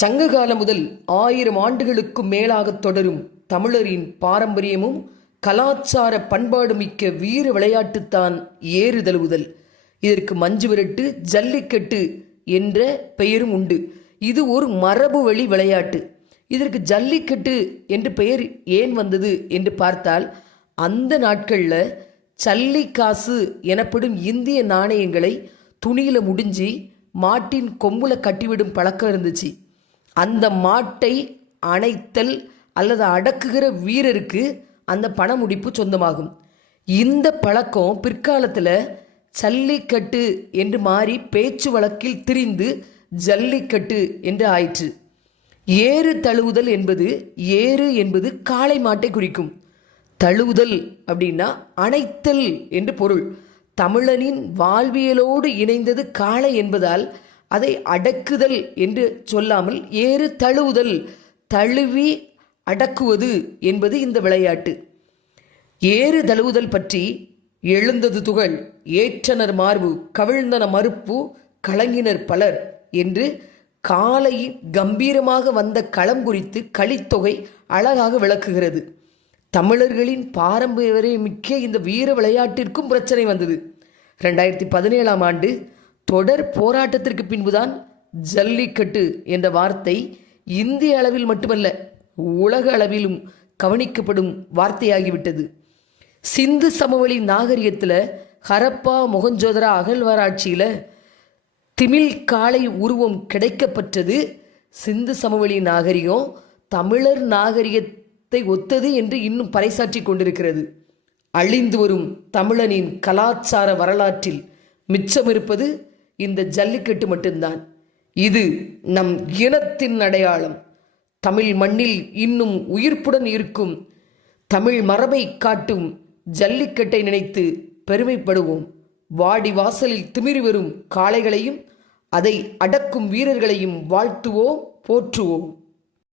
சங்ககாலம் முதல் 1000 ஆண்டுகளுக்கும் மேலாக தொடரும் தமிழரின் பாரம்பரியமும் கலாச்சார பண்பாடு மிக்க வீர விளையாட்டுத்தான் ஏறு தழுவுதல். இதற்கு மஞ்சு விரட்டு, ஜல்லிக்கட்டு என்ற பெயரும் உண்டு. இது ஒரு மரபு வழி விளையாட்டு. இதற்கு ஜல்லிக்கட்டு என்று பெயர் ஏன் வந்தது என்று பார்த்தால், அந்த நாட்களில் சல்லிக்காசு எனப்படும் இந்திய நாணயங்களை துணியில முடிஞ்சு மாட்டின் கொம்புல கட்டிவிடும் பழக்கம் இருந்துச்சு. அந்த மாட்டை அணைத்தல் அல்லது அடக்குகிற வீரருக்கு அந்த பணமுடிப்பு சொந்தமாகும். இந்த பழக்கம் பிற்காலத்தில் சல்லிக்கட்டு என்று மாறி பேச்சு வழக்கில் திரிந்து ஜல்லிக்கட்டு என்று ஆயிற்று. ஏறு தழுவுதல் என்பது, ஏறு என்பது காளை மாட்டை குறிக்கும். தழுவுதல் அப்படின்னா அணைத்தல் என்று பொருள். தமிழனின் வாழ்வியலோடு இணைந்தது காளை என்பதால் அதை அடக்குதல் என்று சொல்லாமல் ஏறு தழுவுதல், தழுவி அடக்குவது என்பது இந்த விளையாட்டு. ஏறு தழுவுதல் பற்றி எழுந்தது துகள், ஏற்றனர் மார்பு, கவிழ்ந்தன மறுப்பு, கலங்கினர் பலர் என்று காலை கம்பீரமாக வந்த களம் குறித்து கலித்தொகை அழகாக விளக்குகிறது. தமிழர்களின் பாரம்பரியமிக்க இந்த வீர விளையாட்டிற்கும் பிரச்சனை வந்தது. 2017ஆம் ஆண்டு தொடர் போராட்டத்திற்கு பின்புதான் ஜல்லிக்கட்டு என்ற வார்த்தை இந்திய அளவில் மட்டுமல்ல, உலக அளவிலும் கவனிக்கப்படும் வார்த்தையாகிவிட்டது. சிந்து சமவெளி நாகரிகத்தில் ஹரப்பா, மொஹஞ்சோதரா அகழ்வாராய்ச்சியில் திமில் காளை உருவம் கிடைக்கப்பட்டது. சிந்து சமவெளி நாகரிகம் தமிழர் நாகரிகத்தை ஒத்தது என்று இன்னும் பறைசாற்றி கொண்டிருக்கிறது. அழிந்து வரும் தமிழனின் கலாச்சார வரலாற்றில் மிச்சமிருப்பது இந்த ஜல்லிக்கட்டு மட்டும்தான். இது நம் இனத்தின் அடையாளம். தமிழ் மண்ணில் இன்னும் உயிர்ப்புடன் இருக்கும் தமிழ் மரபை காட்டும் ஜல்லிக்கட்டை நினைத்து பெருமைப்படுவோம். வாடி வாசலில் திமிரி வரும் காளைகளையும் அதை அடக்கும் வீரர்களையும் வாழ்த்துவோம், போற்றுவோம்.